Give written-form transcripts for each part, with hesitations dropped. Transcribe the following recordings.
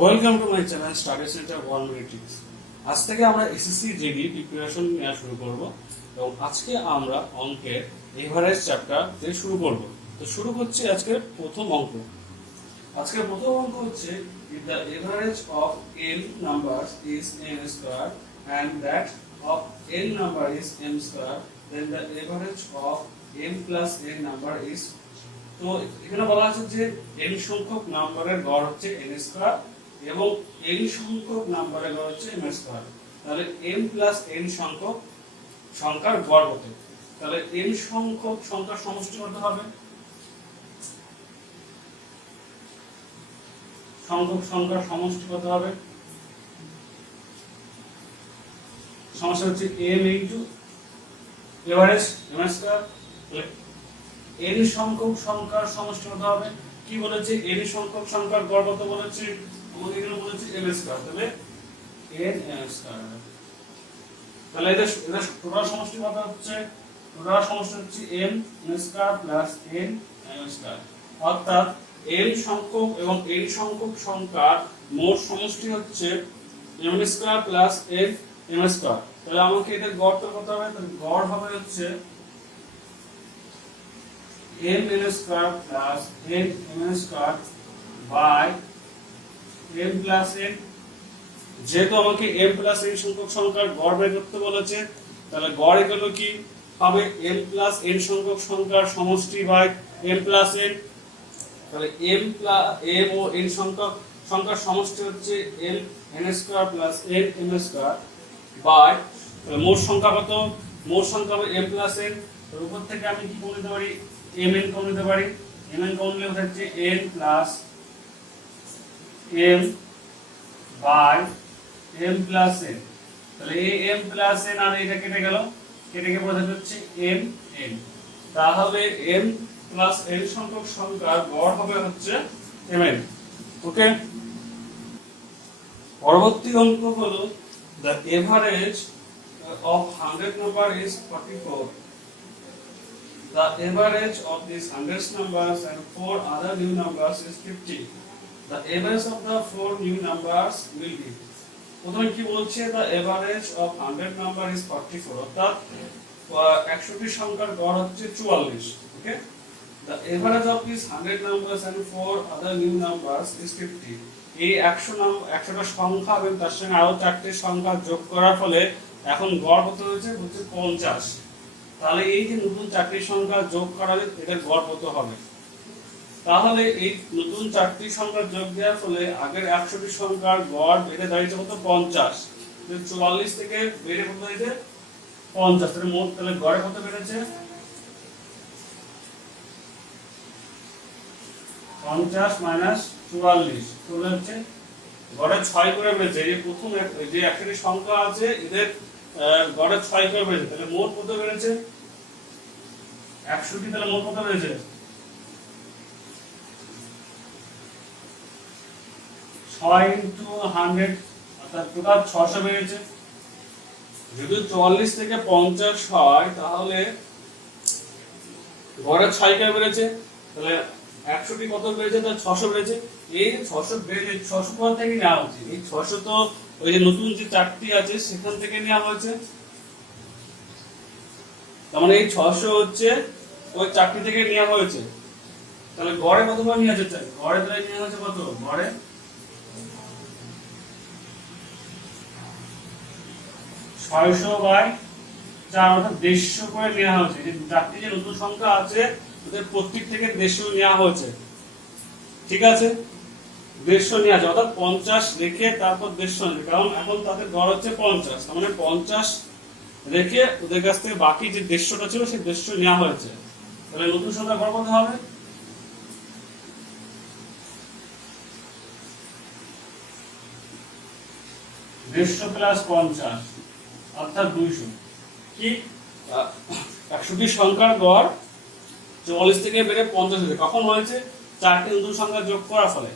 Welcome to my channel study centre 1 minutes. আজ থেকে আমরা এসএসসি জিডি প্রিপারেশন নেওয়া শুরু করব এবং আজকে আমরা অঙ্কের এভারেজ চ্যাপ্টার দিয়ে শুরু করব। তো শুরু করছি আজকের প্রথম অঙ্ক। আজকের প্রথম অঙ্ক হচ্ছে if the average of n numbers is n square and that of n number is m square then the average of m plus n number is। তো এখানে বলা আছে যে n সংখ্যক নাম্বারের গড় হচ্ছে n স্কয়ার এবং n সংখ্যক নাম্বারের গড় হচ্ছে m স্কয়ার। তাহলে m প্লাস n সংখ্যার গড় কত? তাহলে n সংখ্যক সংখ্যার সমষ্টি কত হবে? সংখ্যার সমষ্টি কত হবে? সমষ্টি হচ্ছে m into average m square. n সংখ্যক সংখ্যার সমষ্টি কত হবে? কি বলেছে? n সংখ্যক সংখ্যার গড় কত বলেছে? আমাদের এখানে বলেছে m স্কয়ার। তাহলে n m স্কয়ার। তাহলে এটা টোটাল সমষ্টি কত হচ্ছে? টোটাল সমষ্টি হচ্ছে m square plus n m square. অর্থাৎ n সংখ্যক এবং n সংখ্যক সংখ্যার মোট সমষ্টি হচ্ছে m square plus n m square. তাহলে আমাকে এটা গড়টা কত হবে? তাহলে গড় হবে হচ্ছে m n square plus n m square by m plus n। যেহেতু আমাকে m plus n সংখ্যক সংখ্যার গড় বের করতে বলেছে, তাহলে গড় এগুলো কি হবে? m plus n সংখ্যক সংখ্যার সমষ্টি বাই m plus n। তাহলে m ও n সংখ্যার সমষ্টি হচ্ছে m n square plus n m square by, তাহলে মোট সংখ্যা কত? মোট সংখ্যা হবে m plus n। এর উপর থেকে আমি কি করে নিতে পারি? mn কমন নিতে পারি। mn কমন নিলে হচ্ছে n plus m by m plus n। তাহলে এই m প্লাস n আর এটা কেটে গেল, কেটে গিয়ে বোঝাতে হচ্ছে m n। তাহলে m প্লাস n সংখ্যক সংখ্যার গড় হবে হচ্ছে mn। ওকে, পরবর্তী অঙ্ক হলো the average of 100 number is 44. The average of these 100 numbers and 4 other new numbers is 50. The average of the 4 new numbers will be। প্রথমে কি বলছে? The average of 100 number is 44, অর্থাৎ 100টি সংখ্যার গড় হচ্ছে 44। ওকে, the average of these 100 numbers and 4 other new numbers is 50. এই 100টা সংখ্যা এবং তার সঙ্গে আরো 4টি সংখ্যা যোগ করার ফলে এখন গড় কত হয়েছে? হচ্ছে 50। তাহলে এই যে নতুন 4টি সংখ্যা যোগ করা হলে এটার গড় কত হবে? তাহলে এই নতুন 4টি সংখ্যা যোগ দেওয়ার ফলে আগের 100টি সংখ্যার গড় বেড়ে দাঁড়িয়েছে কত? 50। 44 থেকে বেড়ে কত হয়েছে? 50। তাহলে মোট তাহলে গড়ে কত বেড়েছে? 50 মাইনাস 44 তাহলে হচ্ছে গড়ে 6 করে বেড়েছে। এই প্রথম যে 100টি সংখ্যা আছে এদের গড়ে 6 করে বেড়েছে। তাহলে মোট কত বেড়েছে? 100টি। তাহলে মোট কত বেড়েছে? 6 ইনটু 100, অর্থাৎ টোটাল 600 বেড়েছে। যদি 44 থেকে 50 হয় তাহলে গড়ে 6 করে বেড়েছে। তাহলে 100টি কত বেড়েছে? তাহলে 600 বেড়েছে। এই 600 বেড়েছে, 600 কোথা থেকে নেওয়া হচ্ছে? এই 600 তো ওই যে নতুন যে 4টি আছে সেখান থেকে নেওয়া হয়েছে। তার মানে এই 600 হচ্ছে ওই 4টি থেকে নেওয়া হয়েছে। তাহলে গড়ে কতবার নেওয়া হয়েছে? গড়ে তাহলে নেওয়া হয়েছে কত? গড়ে 600 বাই 4, অর্থাৎ 150 করে নেওয়া হয়েছে। যে 4টি যে নতুন সংখ্যা আছে ওদের প্রত্যেক থেকে 150 নেওয়া হয়েছে। ঠিক আছে, 150 নেওয়া আছে, অর্থাৎ 50 রেখে তারপর 150 নেবে, কারণ এখন তাদের গড় হচ্ছে 50। তার মানে 50 রেখে ওদের কাছ থেকে বাকি যে 150টা ছিল সেই 150 নেওয়া হয়েছে। তাহলে নতুন সংখ্যা গড় কত হবে? 150 প্লাস 50 অর্থাৎ 200। কি 100টি সংখ্যার গড় 44 থেকে বেড়ে 50 হয়েছে। কখন হয়েছে? 4টি নতুন সংখ্যা যোগ করার ফলে।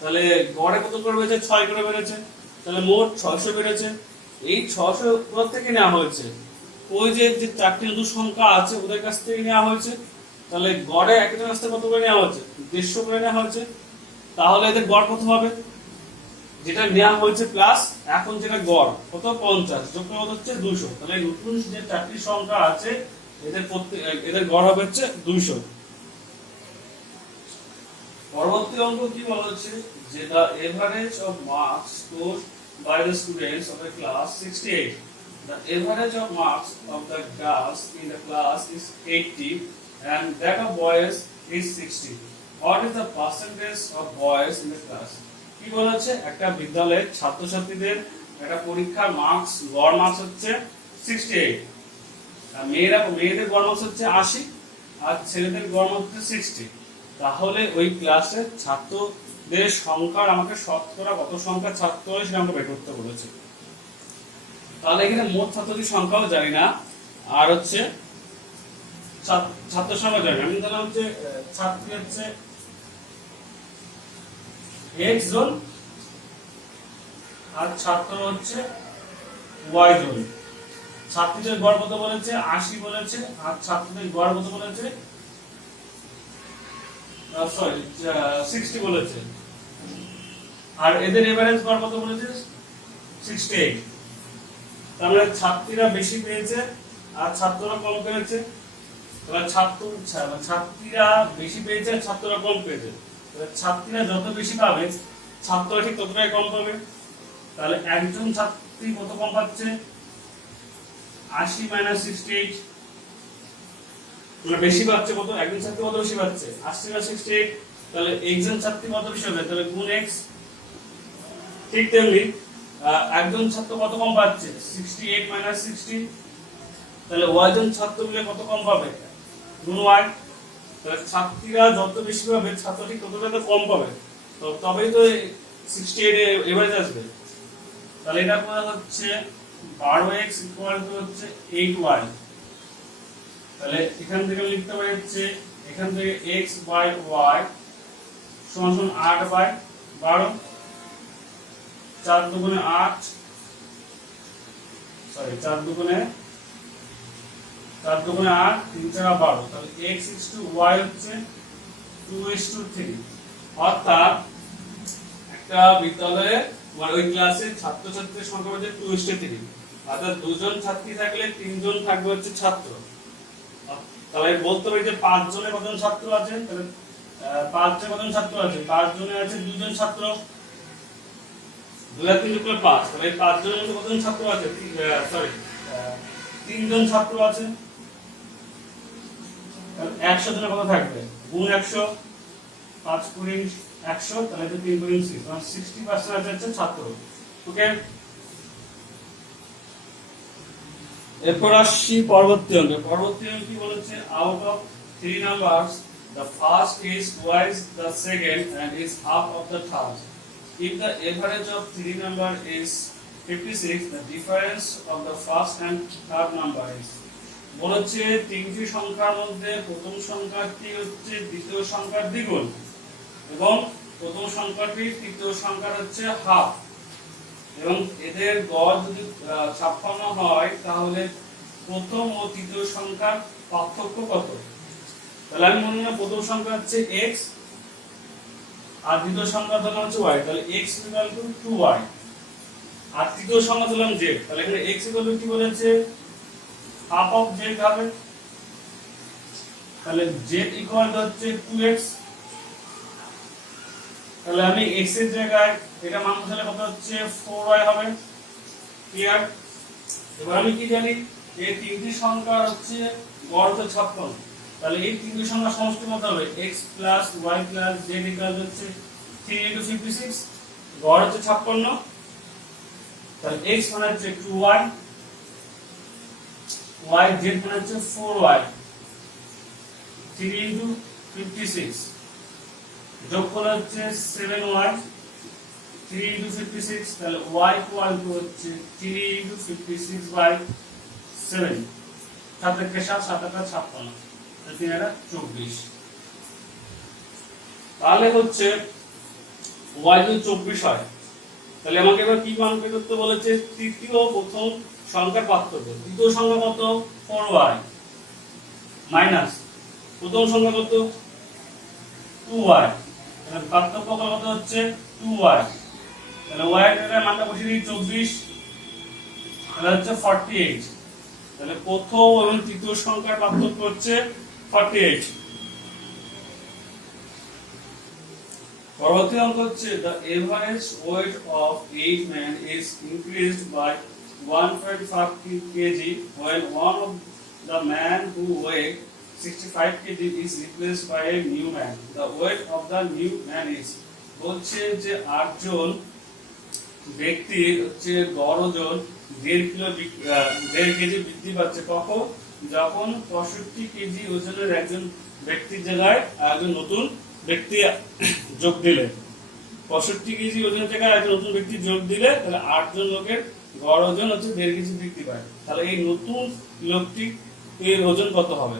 তাহলে গড়ে কত করে বেড়েছে? 6 করে বেড়েছে। তাহলে মোট 600 বেড়েছে। এই 600 কোথা থেকে নেওয়া হয়েছে? ওই যে 4টি নতুন সংখ্যা আছে ওদের কাছ থেকে নেওয়া হয়েছে। তাহলে গড়ে একজনের কাছ থেকে কত করে নেওয়া হয়েছে? 150 করে নেওয়া হয়েছে। তাহলে এদের গড় কত হবে? যেটা নেওয়া হয়েছে প্লাস এখন যেটা গড় কত 50 যোগ করে হচ্ছে 200, তাহলে নতুন যে চারটি সংখ্যা আছে এদের এদের গড় হবে হচ্ছে 200। পরবর্তী অঙ্ক কি বলা হচ্ছে যে the average of marks scored by the students of the class 68, the average of marks of the girls in the class is 80 and that of boys is 60. What is the percentage of boys in the class? কি বলা হচ্ছে একটা বিদ্যালয়ের ছাত্রছাত্রীদের একটা পরীক্ষার marks গড় marks হচ্ছে 68, আর মেয়েদের গড় মার্কস হচ্ছে 80 আর ছেলেদের গড় মার্কস হচ্ছে 60। তাহলে ওই ক্লাসের ছাত্রদের সংখ্যার আমাকে শতকরা কত সংখ্যা ছাত্র হয় সেটা আমরা বের করতে বলেছি। তাহলে এখানে মোট ছাত্রদের সংখ্যাও জানি না, আর হচ্ছে ছাত্র সংখ্যা জানি না। আমি ধরলাম হচ্ছে ছাত্রী হচ্ছে x জন আর ছাত্র হচ্ছে y জন। ছাত্রীদের গড় কত বলেছে 80 বলেছে, আর ছাত্রদের গড় কত বলেছে 60 বলেছে, আর এদের এভারেজ গড় কত বলেছে 68। তাহলে ছাত্রীরা বেশি পেয়েছে আর ছাত্ররা কম পেয়েছে, তাহলে ছাত্রীরা বেশি পেয়েছে আর ছাত্ররা কম পেয়েছে। তাহলে ছাত্রীরা যত বেশি পাবে ছাত্ররা ঠিক ততটাই কম পাবে। তাহলে একজন ছাত্রী কত কম পাচ্ছে 80 - 68, মানে বেশি পাচ্ছে কত, একজন ছাত্রী কত বেশি পাচ্ছে 80 - 68, তাহলে একজন ছাত্রী কত বেশি হবে তাহলে গুণ x। ঠিক তেমনি একজন ছাত্র কত কম পাচ্ছে 68 - 60, তাহলে y জন ছাত্র মিলে কত কম পাবে গুণ y। তাহলে ছাত্রীরা যত বেশি পাবে ছাত্র ঠিক ততটা কম পাবে, তো তবেই তো 68 এভারেজ আসবে। তাহলে এটা করে হচ্ছে 12x হচ্ছে 8y। তাহলে এখান থেকে লিখতে পারি হচ্ছে এখান থেকে x by y সমান 8/12, 4 দুগুণে 8, সরি 4 দুগুণে 8, 3 × 12, তাহলে x y হচ্ছে 2:3। অর্থাৎ একটা বিদ্যালয়ে মানে ওই ক্লাসে ছাত্রছাত্রীর সংখ্যা হচ্ছে 2:3, অর্থাৎ দুজন ছাত্রী থাকলে তিনজন থাকবে হচ্ছে ছাত্র। তাহলে বলতে পারি যে 5 জনে কতজন ছাত্র আছে, তাহলে 5 জনে কতজন ছাত্র আছে 5 জনে আছে 2 জন ছাত্র, 2 আর 3 যোগ করলে 5, তাহলে 5 জনের মধ্যে কতজন ছাত্র আছে সরি 3 জন ছাত্র আছে। তাহলে 100 জনে কত থাকবে গুণ 100, 5 × 100, তাহলে 3 × 6, মানে 60% আছে হচ্ছে ছাত্র। ওকে, এরপর আসছি পরবর্তী অঙ্কে। পরবর্তী অঙ্কে কি বলেছে out of 3 numbers the first is twice the second and is half of the third. If the average of 3 number is 56, the difference of the first and third number is, বলেছে তিনটি সংখ্যার মধ্যে প্রথম সংখ্যাটি হচ্ছে দ্বিতীয় সংখ্যার দ্বিগুণ এবং প্রথম সংখ্যাটি তৃতীয় সংখ্যার হচ্ছে হাফ, এবং এদের গড় যদি 56 হয় তাহলে প্রথম ও তৃতীয় সংখ্যার পার্থক্য কত। তাহলে আমি মনে না প্রথম সংখ্যা হচ্ছে x আর দ্বিতীয় সংখ্যা ধরলাম হচ্ছে y, তাহলে x = 2y, আর তৃতীয় সংখ্যা ধরলাম z, তাহলে এখানে x = কি বলেছে হাফ অফ z হবে, তাহলে z = হচ্ছে 2x। তাহলে আমি x এর জায়গায় এটা মান বসালে কত হচ্ছে 4y হবে। ক্লিয়ার? এবার আমি কি জানি এই তিনটি সংখ্যা হচ্ছে গড় তো 56, তাহলে এই তিনটি সংখ্যা সমষ্টি কত হবে x + y + z = হচ্ছে 3 × 56, গড় হচ্ছে 56, তাহলে x মানে হচ্ছে 2y, y z মানে হচ্ছে 4y, 3 × 56 যোগ করলে হচ্ছে 7y, 3 × 56, তাহলে y = হচ্ছে 3 × 56/7, 7 × 7 7 × 56, 3 × 24। তাহলে হচ্ছে y যদি 24 হয় তাহলে আমাকে এবার কি মান বের করতে বলেছে তৃতীয় ও প্রথম সংখ্যার পার্থক্য। তৃতীয় সংখ্যা কত 4y মাইনাস প্রথম সংখ্যা কত 2y, তাহলে পার্থক্য কত হচ্ছে 2y, তাহলে y এর মানটা বসিয়ে দিই 24, তাহলে হচ্ছে 48। তাহলে প্রথম এবং তৃতীয় সংখ্যার পার্থক্য হচ্ছে 48। পরবর্তী অঙ্ক হচ্ছে the average weight of 8 men is increased by 1.5 kg while one of the man who weighed 65 kg is replaced by a new man. The weight of the new man is বলছে যে 8 জন ব্যক্তির হচ্ছে গড় ওজন 1.5 কেজি বৃদ্ধি পাচ্ছে কখন? যখন 65 কেজি ওজনের একজন ব্যক্তির জায়গায় একজন নতুন ব্যক্তি যোগ দিলে, 65 কেজি ওজনের জায়গায় একজন নতুন ব্যক্তি যোগ দিলে তাহলে 8 জন লোকের গড় ওজন হচ্ছে 1.5 কেজি বৃদ্ধি পায়। তাহলে এই নতুন লোকটি এর ওজন কত হবে?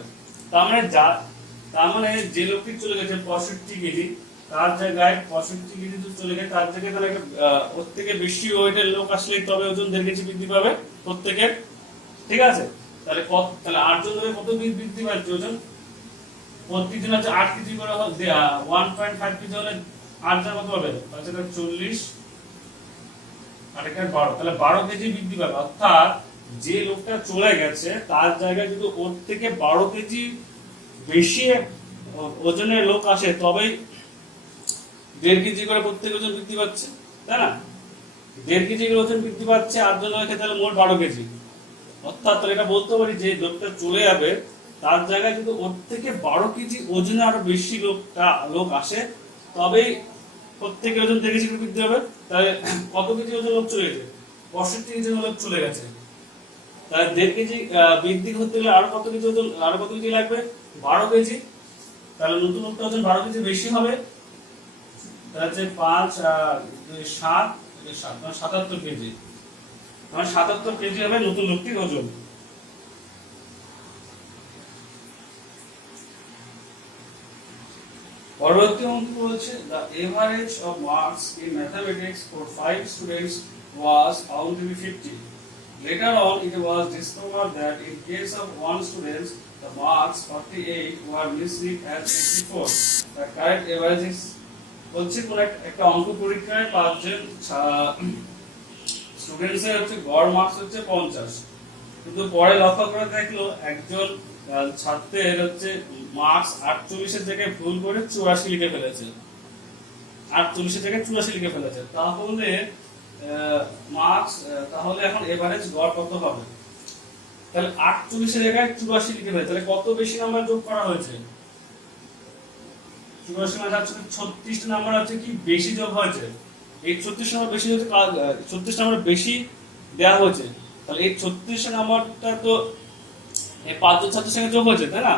তার মানে যে লোকটি চলে গেছে 65 কেজি, তার জায়গায় 65 কেজি যদি চলে গেছে তার জায়গায় তাহলে ওর থেকে বেশি ওয়েটের লোক আসলে তবে ওজন 1.5 কেজি বৃদ্ধি পাবে প্রত্যেকের। ঠিক আছে, তাহলে তাহলে 8 জন লোকের কত বৃদ্ধি পাচ্ছে ওজন? প্রত্যেকজন হচ্ছে 8 কেজি করে 1.5 কেজি হলে 8 জন কত হবে? তাহলে 40 আর এখানে 12, তাহলে 12 কেজি বৃদ্ধি পাবে। অর্থাৎ যে লোকটা চলে গেছে তার জায়গায় যদি ওর থেকে 12 কেজি বেশি ওজনের লোক আসে তবেই 1.5 কেজি করে প্রত্যেক ওজন বৃদ্ধি পাচ্ছে, তাই না? 1.5 কেজি করে ওজন বৃদ্ধি পাচ্ছে 8 জনের ক্ষেত্রে, তাহলে মোট 12 কেজি। অর্থাৎ তাহলে এটা বলতে পারি যে লোকটা চলে যাবে তার জায়গায় যদি ওর থেকে 12 কেজি ওজনে আরো বেশি লোক আসে তবেই প্রত্যেকের ওজন 1.5 কেজি করে বৃদ্ধি হবে। তাহলে কত কেজি ওজন লোক চলে গেছে? 65 কেজি লোক চলে গেছে। তাহলে 1.5 কেজি বৃদ্ধি করতে গেলে আরো কত কেজি ওজন, আরো কত কেজি লাগবে? 12 কেজি। তাহলে নতুন লোকটা ওজন 12 কেজি বেশি হবে। তাহলে হচ্ছে 5 2 7 মানে 77 কেজি। মানে 77 কেজি হবে নতুন লোকটির ওজন। পরবর্তী অঙ্ক বলছে the average of marks in mathematics for 5 students was found to be 50. Later on it was discovered that in case of one student the marks 48 were missing as 54. The correct average is বলছে কোন একটা অঙ্ক পরীক্ষায় 5 জন students এর হচ্ছে গড় marks হচ্ছে 50, কিন্তু পরে লক্ষ্য করে দেখলো একজন ছাত্রের হচ্ছে মার্কস 48 এর জায়গায় ভুল করে 84 লিখে ফেলেছে। 48 এর জায়গায় 84 লিখে ফেলেছে। তাহলে মার্কস তাহলে এখন এভারেজ গড় কত হবে? তাহলে 48 এর জায়গায় 84 লিখে ফেলেছে, তাহলে কত বেশি নাম্বার যোগ করা হয়েছে? 84 মানে হচ্ছে 36 নাম্বার আছে কি বেশি যোগ হয়েছে। এই 36 নাম্বার বেশি হচ্ছে 36 নাম্বার বেশি দেওয়া হয়েছে। তাহলে এই 36 নাম্বারটা তো এই 5 জন ছাত্রের সঙ্গে যোগ হয়েছে, তাই না?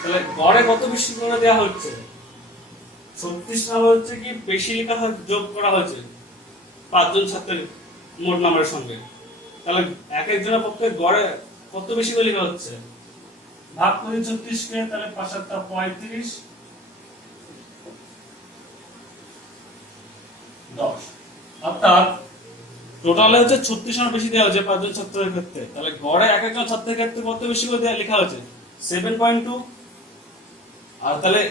তাহলে গড়ে কত বেশি করে দেওয়া হচ্ছে? 36 নাম্বার হচ্ছে কি বেশি লেখা যোগ করা হয়েছে 5 জন ছাত্রের মোট নাম্বারের সঙ্গে। তাহলে এক একজনের পক্ষে গড়ে কত বেশি করে লেখা হচ্ছে? ভাগ করি 36 কে, তাহলে 5 7 35 10। অর্থাৎ টোটালে হচ্ছে 36 নাম্বার বেশি দেওয়া হয়েছে 5 জন ছাত্রের ক্ষেত্রে। তাহলে গড়ে এক একজন ছাত্রের ক্ষেত্রে কত বেশি করে লেখা হয়েছে? 7.2। আর তাহলে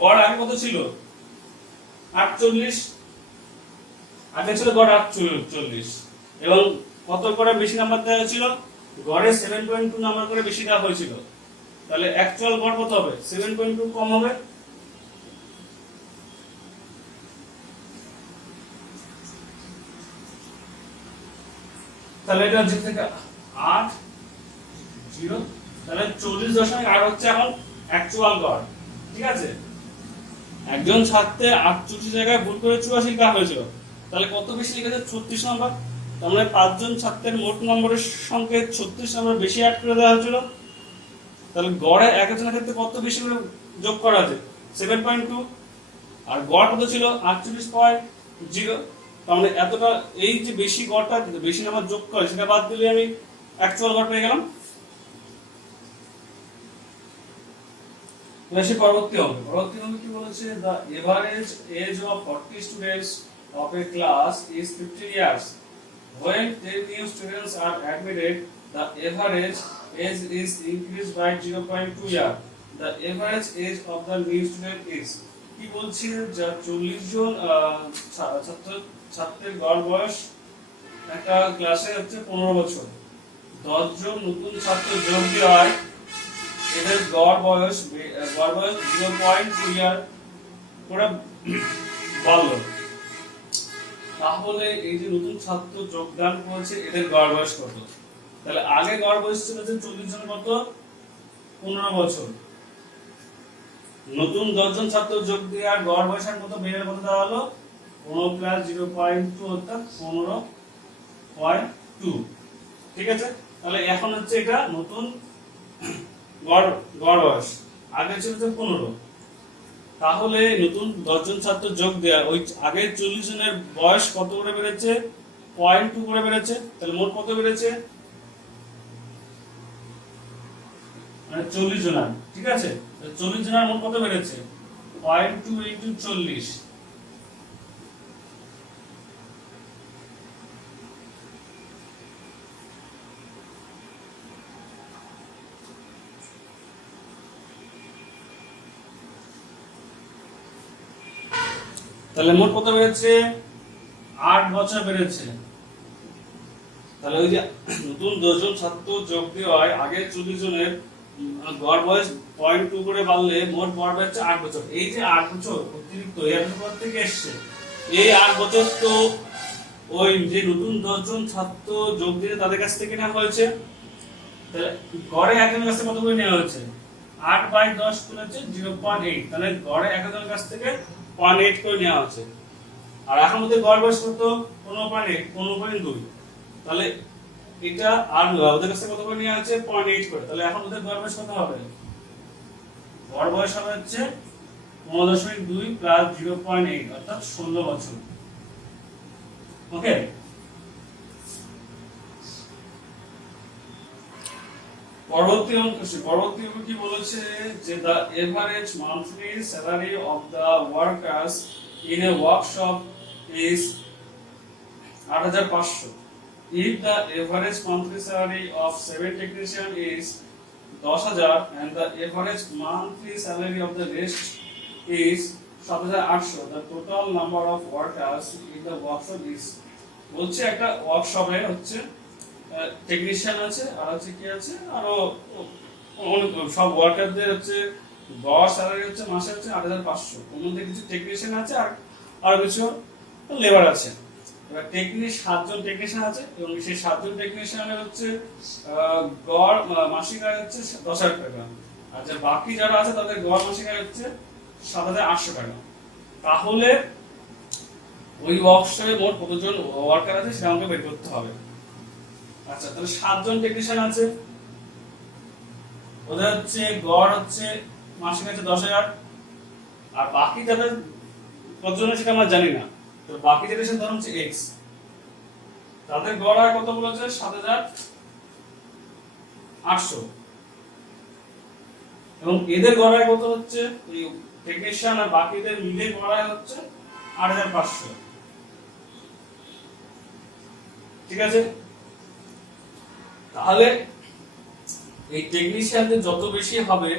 গড় আগে কত ছিল? 48। আগে ছিল গড় 48 এবং কত করে বেশি নাম্বার দেওয়া হয়েছিল? গড়ে 7.2 নাম্বার করে বেশি দেওয়া হয়েছিল। তাহলে অ্যাকচুয়াল গড় কত হবে? 7.2 কম হবে। তাহলে এটা হচ্ছে থেকে 8 0, তাহলে 40.8 হচ্ছে এখন অ্যাকচুয়াল গড়। ঠিক আছে, একজন ছাত্রে 48 জায়গায় ভুল করে 84 লেখা হয়েছিল, তাহলে কত বেশি লিখেছে? 36 নম্বর। তার মানে 5 জন ছাত্রের মোট নম্বরের সঙ্গে 36 নম্বর বেশি অ্যাড করে দেওয়া হয়েছিল। তাহলে গড়ে এক একজনের ক্ষেত্রে কত বেশি করে যোগ করা আছে? 7.2। আর গড় কত ছিল? 48.0। তার মানে এতটা এই যে বেশি গড়টা বেশি নাম্বার যোগ করে সেটা বাদ দিলে আমি অ্যাকচুয়াল গড় পেয়ে গেলাম। পরবর্তী অঙ্ক কি বলেছে? the average age of 40 students of a class is 15 years. When 10 new students are admitted, the average age is increased by 0.2 year. The average age of the new student is কি বলছে? যা 40 জন ছাত্রের গড় বয়স একটা ক্লাসে হচ্ছে 15 বছর। 10 জন নতুন ছাত্র যোগ দেওয়ায় এদের গড় বয়স 0.2 ইয়ার করে বাড়লো। তাহলে এই যে নতুন ছাত্র যোগদান করেছে এদের গড় বয়স কত? তাহলে আগে গড় বয়স ছিল যে 40 জন, কত 15 বছর। নতুন 10 জন ছাত্র যোগ দিয়ে আর গড় বয়সের মতো বেড়ে কত দাঁড়ালো? 15 প্লাস 0.2 অর্থাৎ 15.2। ঠিক আছে, তাহলে এখন হচ্ছে এটা নতুন গড় বয়স, আগে ছিল যে 15। তাহলে নতুন 10 জন ছাত্র যোগ দেয়া ওই আগে 40 জনের বয়স কত করে বেড়েছে? 0.2 করে বেড়েছে। তাহলে মোট কত বেড়েছে? মানে 40 জনের, ঠিক আছে, 40 জনের মোট কত বেড়েছে? 0.2 ইনটু 40। তাহলে মোট কত বেড়েছে? 8 বছর বেড়েছে। তাহলে ওই যে নতুন 10 জন ছাত্র যোগ দেওয়ায় আগে 40 জনের গড় বয়স 0.2 করে বাড়লে মোট গড় বয়স 8 বছর। এই যে 8 বছর অতিরিক্ত এর পর থেকে এসছে, এই 8 বছর তো ওই যে নতুন 10 জন ছাত্র যোগ দিয়ে তাদের কাছ থেকে নেওয়া হয়েছে। তাহলে গড়ে একজনের কাছ থেকে কত করে নেওয়া হয়েছে? 8/10 করে হচ্ছে 0.8। তাহলে গড়ে একজনের কাছ থেকে 0.8 করে নেওয়া হচ্ছে। আর এখন মধ্যে গড় বয়স কত? 15.8, 15.2। তাহলে এটা আর ওদের কাছে কত করে নেওয়া আছে? 0.8 করে। তাহলে এখন ওদের গড় বয়স কত হবে? গড় বয়স হবে হচ্ছে 15.2 প্লাস 0.8 অর্থাৎ 16 বছর। ওকে, পরবর্তী অঙ্ক কি বলেছে যে the average monthly salary of the workers in a workshop is 8500. If the average monthly salary of 7 technician is 10,000 and the average monthly salary of the rest is 7,800, the total number of workers in the workshop is, বলছে একটা ওয়ার্কশপে হচ্ছে technician আছে আর হচ্ছে কি আছে আরো সব ওয়ার্কারদের হচ্ছে গড় স্যালারি হচ্ছে মাসে হচ্ছে 8,500। ওর মধ্যে কিছু টেকনিশিয়ান আছে আর কিছু লেবার আছে। এবার 7 জন টেকনিশিয়ান আছে এবং সেই 7 জন টেকনিশিয়ানের হচ্ছে গড় মাসিক আয় হচ্ছে 10,000 টাকা, আর যে বাকি যারা আছে তাদের গড় মাসিক আয় হচ্ছে 7,800 টাকা। তাহলে ওই ওয়ার্কশপে মোট কতজন ওয়ার্কার আছে সেটা আমাকে বের করতে হবে। আচ্ছা, তাহলে 7 জন টেকনিশিয়ান আছে, ওদের হচ্ছে গড় হচ্ছে মাসিক আছে 10,000, আর বাকি যাদের কতজন আছে সেটা আমরা জানি না। তো বাকি টেকনিশিয়ান ধরুন হচ্ছে x, তাদের গড় আয় কত বলেছে? 7,800 এবং এদের গড় আয় কত হচ্ছে? এই টেকনিশিয়ান আর বাকিদের মিলে গড় আয় হচ্ছে 8,500। ঠিক আছে, তাহলে এই টেকনিশিয়ানদের যত বেশি হবে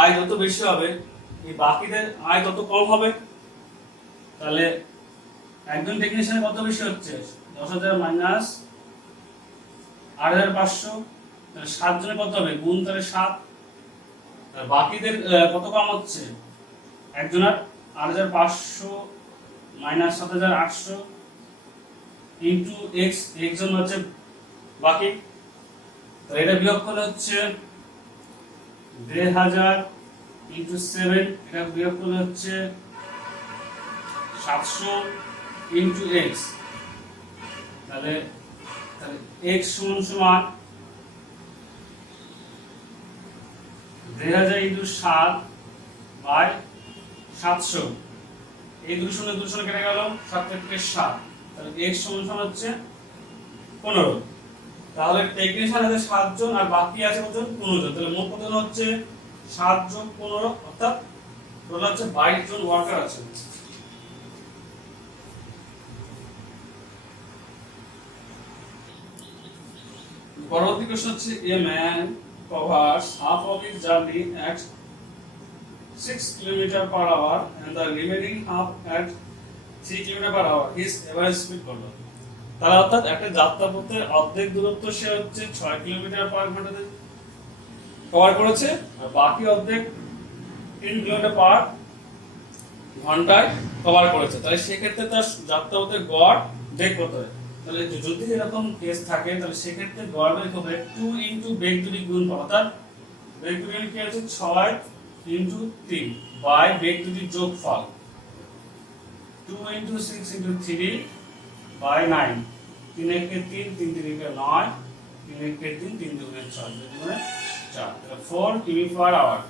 আয়, যত বেশি হবে এই বাকিদের আয় তত কম হবে। তাহলে একজন টেকনিশিয়ানের কত বেশি হচ্ছে? 10,000 মাইনাস 8,500, তাহলে 7 জনের কত হবে? গুণ তাহলে 7। আর বাকিদের কত কম হচ্ছে? একজনের 8,500 মাইনাস 7,800 ইনটু x, একজন হচ্ছে বাকি। তাহলে এটা বিয়োগ করলে হচ্ছে 1,500 ইনটু 7, এটা বিয়োগ করলে হচ্ছে 700 ইনটু x। তাহলে x সমান 1,500 ইনটু 7 বাই 700। এই 200 কেটে গেল, 7 থেকে 7, তাহলে x সমান হচ্ছে 15। তাহলে টেকনিশিয়ান আছে 7 জন আর বাকি আছে কতজন? 15 জন। তাহলে মোট কতজন হচ্ছে? 7 যোগ 15 অর্থাৎ টোটাল হচ্ছে 22 জন ওয়ার্কার আছে। পরবর্তী কোশ্চেন হচ্ছে a man covers half of his journey at 6 km/h and the remaining half at 3 kilometre per hour his average speed কত? তাহলে অর্থাৎ একটা যাত্রাপথের অর্ধেক দূরত্ব সে হচ্ছে 6 কিলোমিটার/ঘন্টাতে কভার করেছে, আর বাকি অর্ধেক 3 কিলোমিটার/ঘন্টায় কভার করেছে। তাহলে সেক্ষেত্রে তার যাত্রাপথের গড় বেগ কত হয়? তাহলে যদি এরকম কেস থাকে তাহলে সেক্ষেত্রে গড় বেগ হবে 2 ইনটু বেগ দুটি গুণফল, অর্থাৎ বেগ দুটি কি আছে 6 ইনটু 3 বাই বেগ দুটি যোগফল 2 ইনটু 6 ইনটু 3 বাই 9, 3 একে 3, 3 3 9, 3 একে 3, 3 2 6, 2 2 4, তাহলে 4 কিমি/আওয়ার।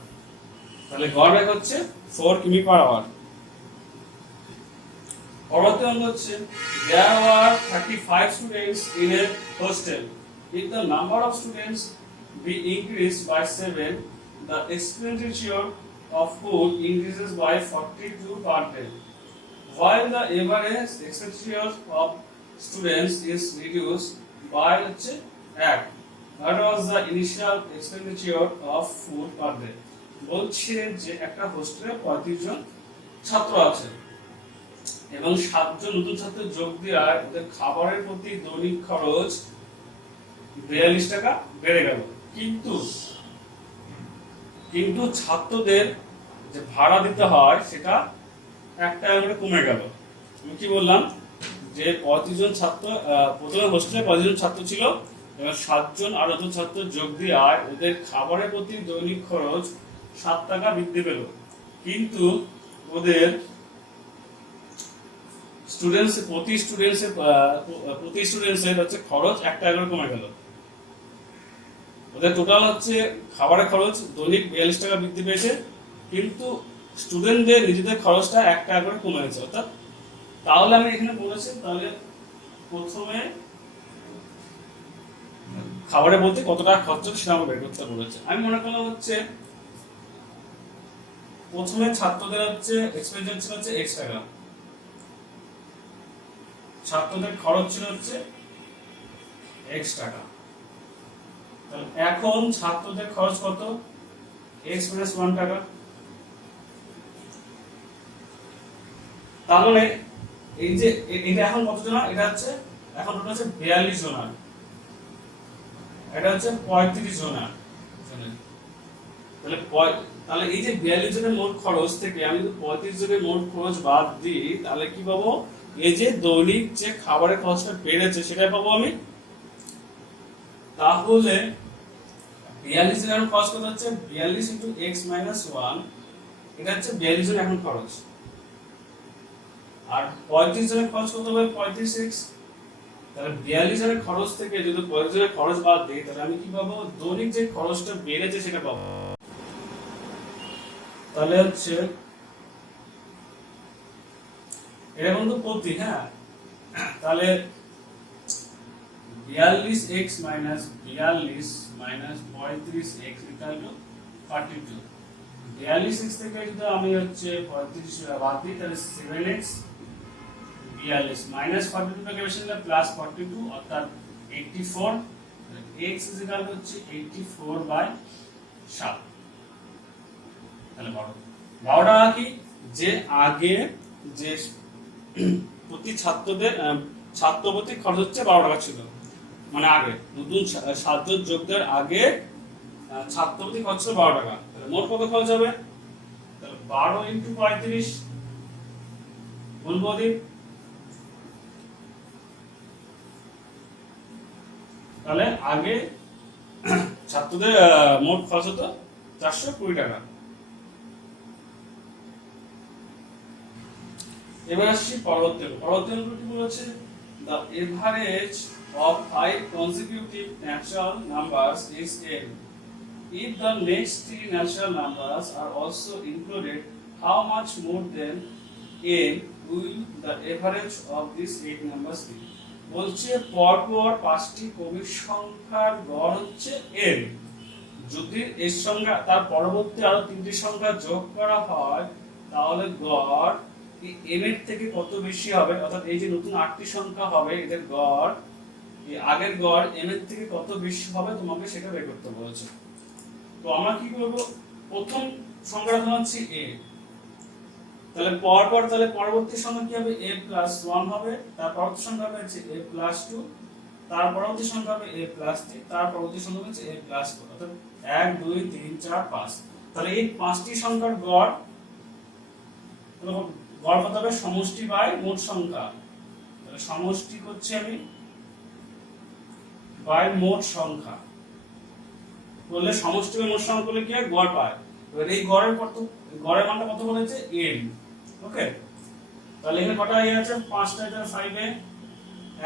তাহলে গড় বেগ হচ্ছে 4 কিমি/আওয়ার। পরবর্তী অঙ্ক হচ্ছে there were 35 students in a hostel. If the number of students be increased by 7, the expenditure of food increases by 42 per day, while the average expenditure of students is reduced by 1. What was the initial expenditure of food per day? বলছে যে একটা হোস্টেলে 35 জন ছাত্র আছে এবং 7 জন নতুন ছাত্র যোগ দেওয়ায় ওদের খাবারের প্রতি দৈনিক খরচ 42 টাকা বেড়ে গেল, কিন্তু ছাত্রদের যে ভাড়া দিতে হয় সেটা 1 টাকা করে কমে গেল। আমি কি বললাম যে 35 জন ছাত্র, প্রথমে হোস্টেলে 35 জন ছাত্র ছিল, এবার 7 জন আর নতুন ছাত্র যোগ দেওয়ায় ওদের খাবারের প্রতি দৈনিক খরচ 7 টাকা বৃদ্ধি পেল, কিন্তু ওদের প্রতি স্টুডেন্টসের হচ্ছে খরচ 1 টাকা করে কমে গেল। ওদের টোটাল হচ্ছে খাবারের খরচ দৈনিক 42 টাকা বৃদ্ধি পেয়েছে, কিন্তু স্টুডেন্টদের নিজেদের খরচটা 1 টাকা করে কমে গেছে। অর্থাৎ তাহলে আমি এখানে বলেছি, তাহলে প্রথমে খাবারের বলতে কত টাকা খরচ হচ্ছে সেটা আমার বের করতে বলেছে। আমি মনে করলাম হচ্ছে প্রথমে ছাত্রদের হচ্ছে এক্সপেন্ডিচার ছিল হচ্ছে x টাকা, ছাত্রদের খরচ ছিল হচ্ছে x টাকা। তাহলে এখন ছাত্রদের খরচ কত? x - 1 টাকা। তার মানে এই যে এটা এখন কত জন? এটা হচ্ছে এখন টোটাল হচ্ছে 42 জন, এটা হচ্ছে 35 জন। তাহলে এই যে 42 জনের মোট খরচ থেকে আমি যদি 35 জনের মোট খরচ বাদ দিই তাহলে কি পাবো? এই যে দৈনিক যে খাবারের খরচটা বেড়েছে সেটাই পাবো আমি। তাহলে 42 জনের খরচ কত হচ্ছে? 42 * x - 1, এটা হচ্ছে 42 জন এখন খরচ। আর 35 জনের খরচ কত হবে? 35x। তাহলে 42 জনের খরচ থেকে যদি 35 জনের খরচ বাদ দিই তাহলে আমি কি পাবো? দৈনিক যে খরচটা বেড়েছে সেটা পাবো। তাহলে হচ্ছে এটা কিন্তু প্রতি, হ্যাঁ, তাহলে 42x - 42 - 35x = 42। 42x থেকে যদি আমি হচ্ছে 35 বাদ দিই তাহলে 7x, 42 -42 টাকে বেশি নিলে +42 অর্থাৎ 84। x হচ্ছে 84/7। তাহলে 12 টাকা কি? যে আগে যে প্রতি ছাত্রপ্রতি খরচ হচ্ছে 12 টাকা ছিল, মানে আগে নতুন 7 জন যোগ দেওয়ার আগে ছাত্রপ্রতি খরচ ছিল 12 টাকা। তাহলে মোট কত খরচ হবে? তাহলে 12 × 35 বলবো দিন। তাহলে আগে ছাত্রদের মোট খরচ হতো 420 টাকা। এবার আসছি পরবর্তী অঙ্ক কি বলেছে? the average of 5 consecutive natural numbers is n. If the next 3 natural numbers are also included, how much more than n will the average of these 8 numbers be? বলছে পরপর 5টি কমিক সংখ্যার গড় হচ্ছে n, যদি এর সঙ্গে তার পরবর্তী আরো 3টি সংখ্যা যোগ করা হয় তাহলে গড় m এর থেকে কত বেশি হবে? অর্থাৎ এই যে নতুন 8টি সংখ্যা হবে এদের গড় এই আগের গড় m এর থেকে কত বেশি হবে তোমাকে সেটা বের করতে বলেছে। তো আমরা কি করব? প্রথম সংখ্যাটা হচ্ছে a, তাহলে পরপর তাহলে পরবর্তী সংখ্যা কি হবে a প্লাস 1 হবে, তার পরবর্তী সংখ্যা হবে হচ্ছে a প্লাস 2, তার পরবর্তী সংখ্যা হবে a প্লাস 3, তার পরবর্তী সংখ্যা হচ্ছে a প্লাস 4, অর্থাৎ 1 2 3 4 5। তাহলে এই পাঁচটি সংখ্যার গড় গড় কত হবে সমষ্টি বাই মোট সংখ্যা। তাহলে সমষ্টি করছি আমি বাই মোট সংখ্যা বললে সমষ্টি বাই মোট সংখ্যা করলে কি হয় গড় পায়। এবার এই গড়ের মানটা কত বলেছে m। ওকে, তাহলে এখানে কটা ইয়ে আছে 5টা এটা 5 এ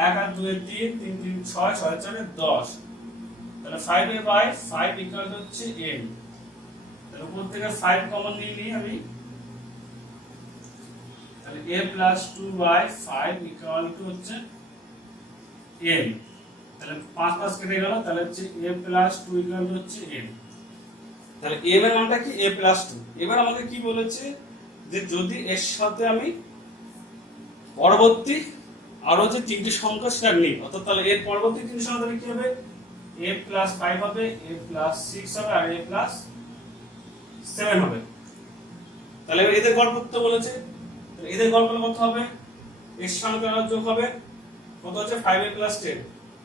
1 আর 2 এর 3 3 3 6 6 4 এর 10। তাহলে 5 এ বাই 5 ইকুয়াল হচ্ছে m। তাহলে উপর থেকে 5 কমন নিয়ে নিই আমি, তাহলে a plus 2 by 5 equal to হচ্ছে m। তাহলে 5 5 কেটে গেল, তাহলে হচ্ছে a প্লাস 2 ইকুয়াল টু হচ্ছে m। তাহলে m এর মানটা কি a প্লাস 2। এবার আমাদের কি বলেছে যে যদি এর সাথে আমি পরবর্তী আরো যে তিনটি সংখ্যা সেটা নিই, অর্থাৎ তাহলে এর পরবর্তী তিনটি সংখ্যা কি হবে a প্লাস 5 হবে, a প্লাস 6 হবে আর a প্লাস 7 হবে। তাহলে এদের গড় করতে বলেছে, তাহলে এদের গড় করলে কত হবে এর সঙ্গে আর যোগ হবে কত হচ্ছে 5a প্লাস 10।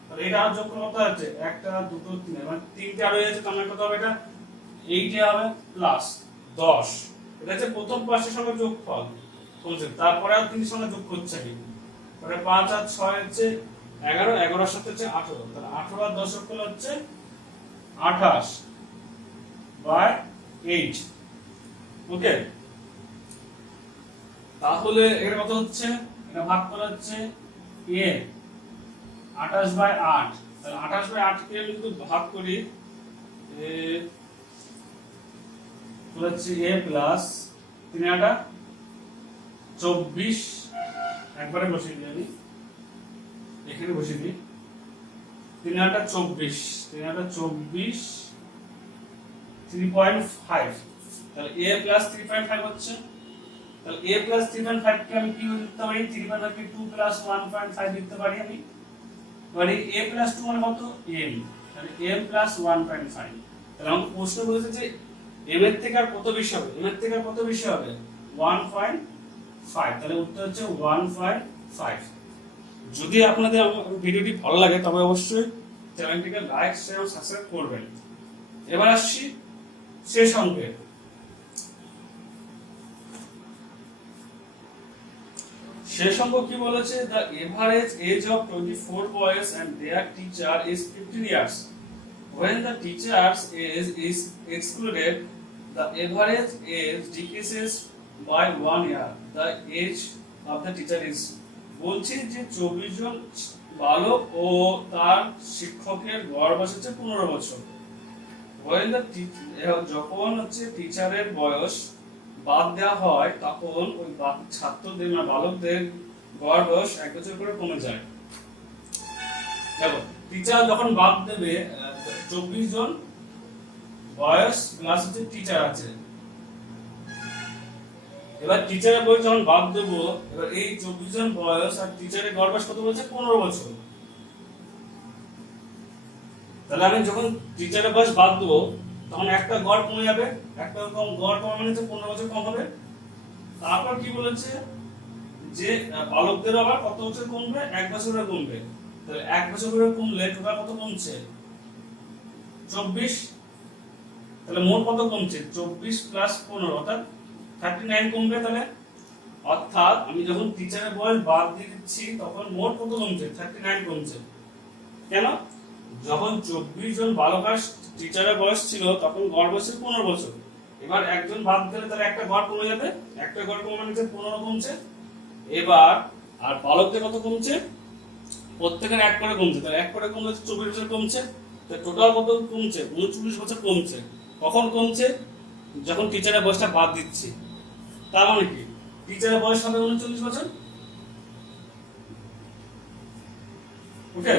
তাহলে এটা আর যোগ করলে কত হচ্ছে 1 2 3 মানে তিনটে আর হয়ে যাচ্ছে, তার মানে কত হবে এটা 8 হবে প্লাস 10। এটা হচ্ছে প্রথম পাঁচটি সংখ্যার যোগফল বলছে, তারপরে আর তিনটি সংখ্যা যোগ করছে কি, তাহলে 5 আর 6 হচ্ছে 11, 11 এর সাথে হচ্ছে 18, তাহলে 18 আর 10 যোগ করলে হচ্ছে 28 বাই 8। ওকে, তাহলে এটা কত হচ্ছে, এটা ভাগ করা হচ্ছে a 28 বাই 8। তাহলে 28 বাই 8 কে আমি যদি ভাগ করি হচ্ছে a প্লাস 3 8 24, একবারে বসিয়ে দিই আমি এখানে বসিয়ে দিই 3 8 24 3 8 24 3.5। তাহলে a প্লাস 3.5 হচ্ছে, তাহলে a প্লাস 3.5 কে আমি কি লিখতে পারি 3.5 কে 2 প্লাস 1.5 লিখতে পারি আমি। এবারে a প্লাস 2 মানে কত m, তাহলে m প্লাস 1.5। তাহলে আমাকে প্রশ্ন বলেছে যে m এর থেকে আর কত বেশি হবে, m এর থেকে আর কত বেশি হবে 1.5, তাহলে উত্তর হচ্ছে 1.5। যদি আপনাদের ভিডিওটি ভালো লাগে তবে অবশ্যই চ্যানেলটিকে লাইক শেয়ার ও সাবস্ক্রাইব করবেন। এবার আসছি শেষ অঙ্কে। শেষ অঙ্ক কি বলেছে, the average age of 24 boys and their teacher is 15 years. When the teacher's age is excluded, the average age decreases by 1 year. The age of the teacher is, বলছি যে 24 জন বালক ও তার শিক্ষকের গড় বয়স হচ্ছে 15 বছর। When the যখন হচ্ছে টিচারের বয়স বাদ দেওয়া হয় তখন ওই ছাত্রদের না বালকদের গড় বয়স 1 বছর করে কমে যায়। দেখো টিচার যখন বাদ দেবে 24 জন বয়স প্লাস হচ্ছে টিচার আছে, এবার টিচারের বয়স যখন বাদ দেব, এবার এই 24 জন বয়স আর টিচারের গড় বয়স কত বলছে 15 বছর। তাহলে আমি যখন টিচারের বয়স বাদ দেবো তখন একটা গড় কমে যাবে, একটা গড় কমে মানে 15 বছর কম হবে। তারপর কি বলেছে যে বালকদের আবার কত বছর কমবে 1 বছর করে কমবে। তাহলে 1 বছর করে কমলে টোটাল কত কমছে 24। তাহলে মোট কত কমছে 24 প্লাস 15 অর্থাৎ 39 কমবে। তাহলে অর্থাৎ আমি যখন টিচারের বয়স বাদ দিয়ে দিচ্ছি তখন মোট কত কমছে 39 কমছে। কেন, যখন 24 জন বালক আর টিচারের বয়স ছিল তখন গড় বয়স 15 বছর। এবার একজন বাদ দিলে তাহলে একটা গড় কমে যাবে, একটা গড় কমে মানে 15 কমছে। এবার আর বালকদের কত কমছে প্রত্যেকের 1 করে কমছে, তাহলে 1 করে কমলে 24 বছর কমছে। তাহলে টোটাল কত কমছে 39 বছর কমছে। কখন কমছে, যখন টিচারের বয়সটা বাদ দিচ্ছি। তার মানে কি টিচারের বয়স হবে 39 বছর। ওকে।